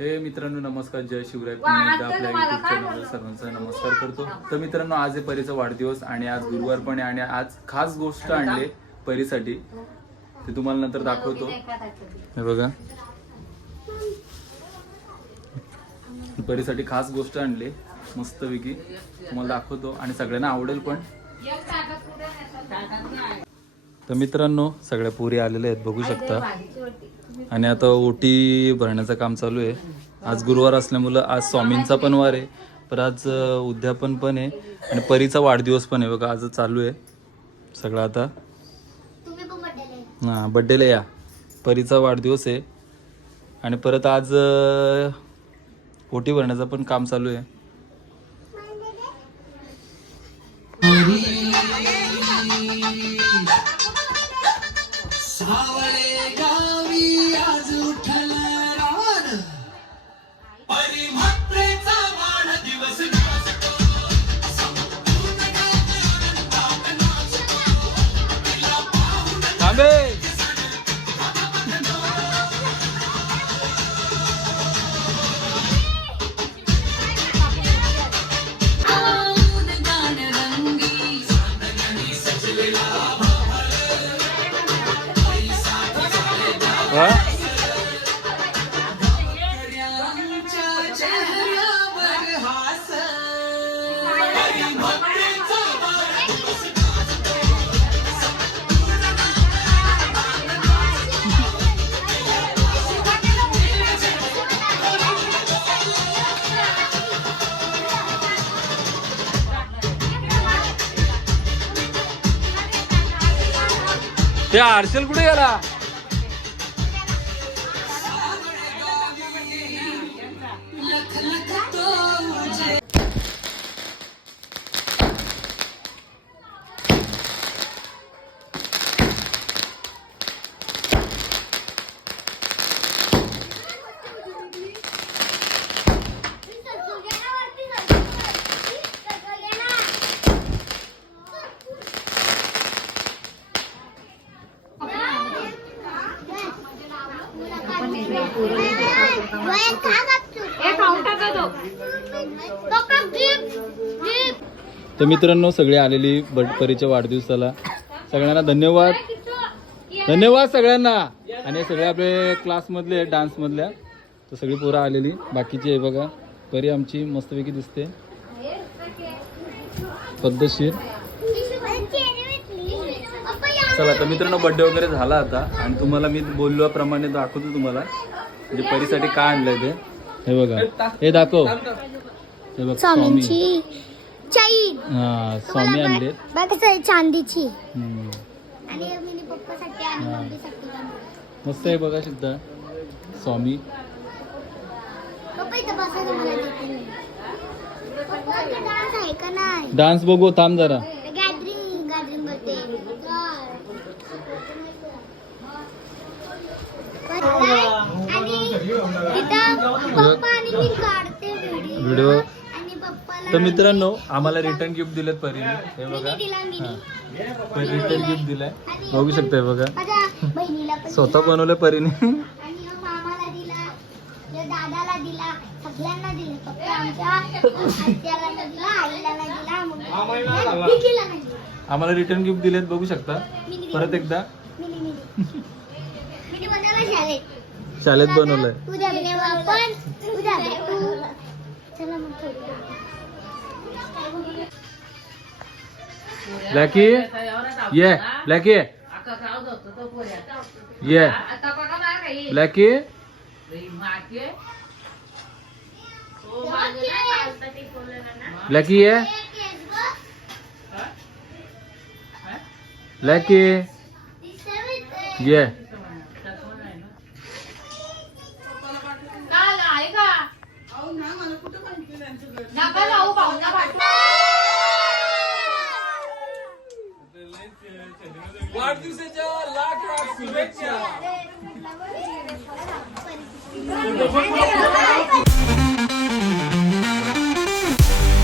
हे मित्रांनो नमस्कार, जय शिवराय. पुन्हा एकदा आपल्या युट्यूब चॅनलवर सर्वांचा नमस्कार करतो. तर मित्रांनो आज आहे परीचा वाढदिवस आणि आज गुरुवार पण आहे आणि आज खास गोष्ट आणले परीसाठी, ते तुम्हाला नंतर दाखवतो. हे बघा, परीसाठी खास गोष्ट आणले मस्तपैकी, तुम्हाला दाखवतो आणि सगळ्यांना आवडेल पण. तर मित्रांनो सगळ्या पुरी आलेल्या आहेत बघू शकता आणि आता ओटी भरण्याचं काम चालू आहे. आज गुरुवार असल्यामुळं आज स्वामींचा पण वार आहे, पण आज उद्यापन पण आहे आणि परीचा वाढदिवस पण आहे बघा. आज चालू आहे सगळं. आता हां बड्डेला या, परीचा वाढदिवस आहे आणि परत आज ओटी भरण्याचं पण काम चालू आहे. ते आरशल कुठे गेला? तर मित्रांनो सगळे आलेली परीच्या वाढदिवसाला सगळ्यांना धन्यवाद, धन्यवाद सगळ्यांना. आणि सगळे आपले क्लासमधले डान्स मधल्या तर सगळी पोरं आलेली. बाकीची आहे बघा, परी आमची मस्तपैकी दिसते पद्धतशीर. चला तर मित्रांनो बर्थडे वगैरे झाला आता आणि तुम्हाला मी बोलल्याप्रमाणे दाखवतो तुम्हाला म्हणजे परीसाठी काय आणलंय ते. हे बघा, हे दाखव. हे बघ स्वामी, हा स्वामी आणले चांदीची. मस्त आहे बघा सुद्धा स्वामी. डान्स बघू थांब जरा. व्हिडिओ. तर मित्रांनो आम्हाला रिटर्न गिफ्ट दिलेत परीने. हे बघा, रिटर्न गिफ्ट दिलाय बघू शकताय बघा. स्वतः बनवलंय परीने. आम्हाला रिटर्न गिफ्ट दिलेत बघू शकता. परत एकदा शाळेत बनवलंय. ब्लॅकी ये, ब्लॅकी ये, ब्लॅकी ब्लॅकी ये, ब्लॅकी ये. वाढदिवसाच्या लाख लाख शुभेच्छा.